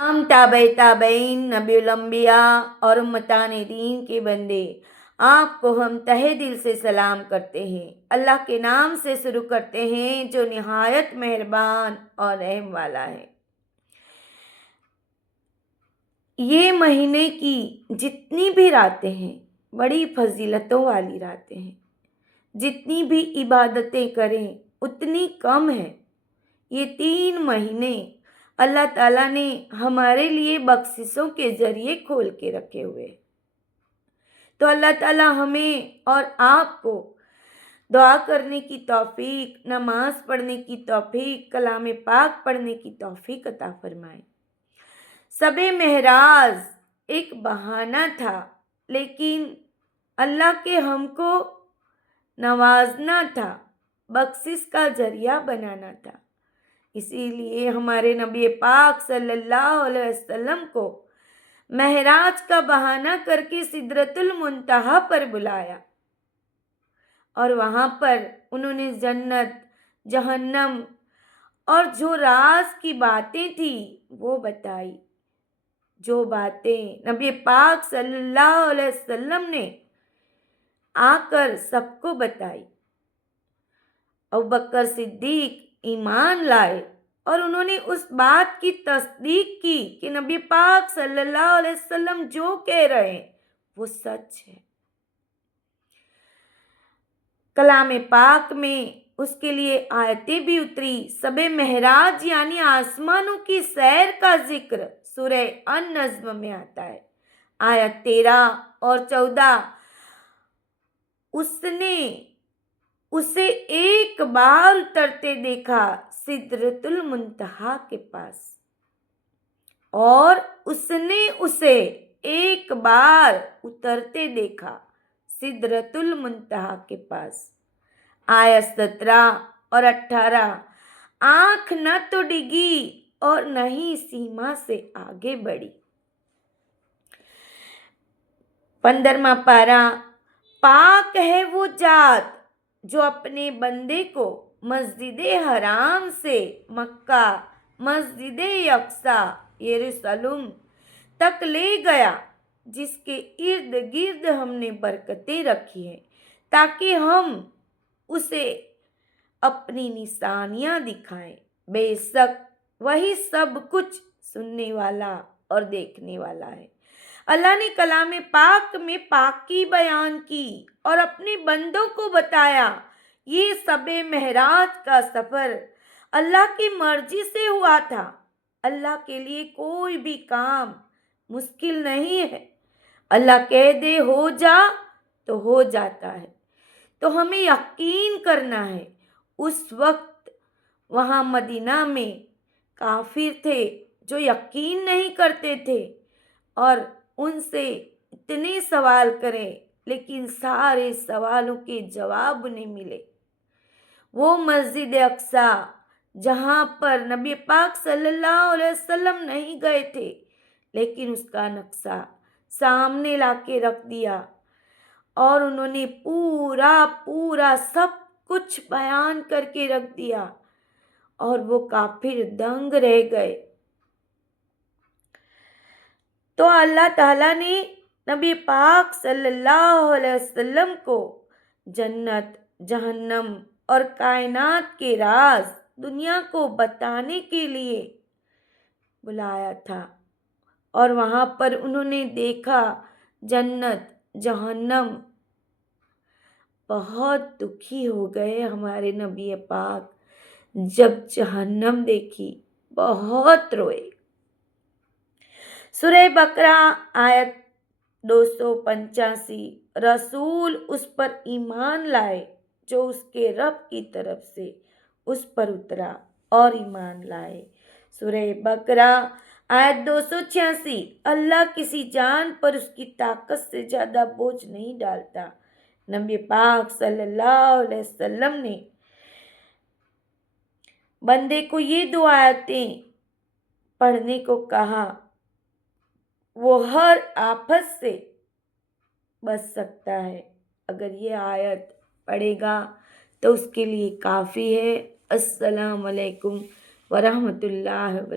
हम ताबईन नबीउल अंबिया और उम्मतान दीन के बंदे, आपको हम तहे दिल से सलाम करते हैं। अल्लाह के नाम से शुरू करते हैं जो निहायत मेहरबान और रहम वाला है। ये महीने की जितनी भी रातें हैं बड़ी फजीलतों वाली रातें हैं। जितनी भी इबादतें करें उतनी कम है। ये 3 महीने अल्लाह ताला ने हमारे लिए बख्शिशों के ज़रिए खोल के रखे हुए। तो अल्लाह ताला हमें और आपको दुआ करने की तौफीक, नमाज पढ़ने की तौफीक, कलाम पाक पढ़ने की तौफीक अता फरमाए। सबे महराज एक बहाना था, लेकिन अल्लाह के हमको नवाजना था, बख्शिश का जरिया बनाना था। इसीलिए हमारे नबी पाक सल्लल्लाहु अलैहि वसल्लम को महराज का बहाना करके सिदरतुल मुंतहा पर बुलाया और वहाँ पर उन्होंने जन्नत, जहन्नम और जो राज की बातें थी वो बताई। जो बातें नबी पाक सल्लल्लाहु अलैहि वसल्लम ने आकर सबको बताई। अबू बकर सिद्दीक ईमान लाए और उन्होंने उस बात की तस्दीक की कि नबी पाक सल्लल्लाहु अलैहि वसल्लम जो कह रहे हैं वो सच है। कलाम पाक में उसके लिए आयतें भी उतरी। सबे महराज यानी आसमानों की सैर का जिक्र सूरह अन-नज्म में आता है। आयत 13 और 14 उसने उसे एक बार उतरते देखा सिदरतुल मुंतहा के पास, और उसने उसे एक बार उतरते देखा सिदरतुल मुंतहा के पास। आयत 17 और 18 आँख न तो डिगी और न ही सीमा से आगे बढ़ी। 15वां पारा, पाक है वो जात जो अपने बंदे को मस्जिद हराम से मक्का, मस्जिद अक्सा, यरूशलेम तक ले गया, जिसके इर्द गिर्द हमने बरकतें रखी हैं ताकि हम उसे अपनी निशानियां दिखाएं। बेशक वही सब कुछ सुनने वाला और देखने वाला है। अल्लाह ने कलाम पाक में पाकी बयान की और अपने बंदों को बताया ये सबे महराज का सफ़र अल्लाह की मर्जी से हुआ था। अल्लाह के लिए कोई भी काम मुश्किल नहीं है। अल्लाह कह दे हो जा तो हो जाता है। तो हमें यकीन करना है। उस वक्त वहाँ मदीना में काफिर थे जो यकीन नहीं करते थे और उनसे इतने सवाल करें लेकिन सारे सवालों के जवाब उन्हें मिले। वो मस्जिद अक्सा जहाँ पर नबी पाक सल्लल्लाहु अलैहि वसल्लम नहीं गए थे, लेकिन उसका नक्शा सामने लाके रख दिया और उन्होंने पूरा सब कुछ बयान करके रख दिया और वो काफिर दंग रह गए। तो अल्लाह ताला ने नबी पाक सल्लल्लाहु अलैहि वसल्लम को जन्नत, जहन्नम और कायनात के राज दुनिया को बताने के लिए बुलाया था और वहाँ पर उन्होंने देखा जन्नत, जहन्नम। बहुत दुखी हो गए हमारे नबी पाक जब जहन्नम देखी, बहुत रोए। सूरह बकरा आयत 285, रसूल उस पर ईमान लाए जो उसके रब की तरफ से उस पर उतरा और ईमान लाए। सूरह बकरा आयत 286, अल्लाह किसी जान पर उसकी ताकत से ज़्यादा बोझ नहीं डालता। नबी पाक सल्लल्लाहु अलैहि वसल्लम ने बंदे को ये दो आयतें पढ़ने को कहा, वो हर आफत से बच सकता है। अगर ये आयत पढ़ेगा तो उसके लिए काफ़ी है। अस्सलाम वालेकुम वरहमतुल्लाहि व बरकातहू।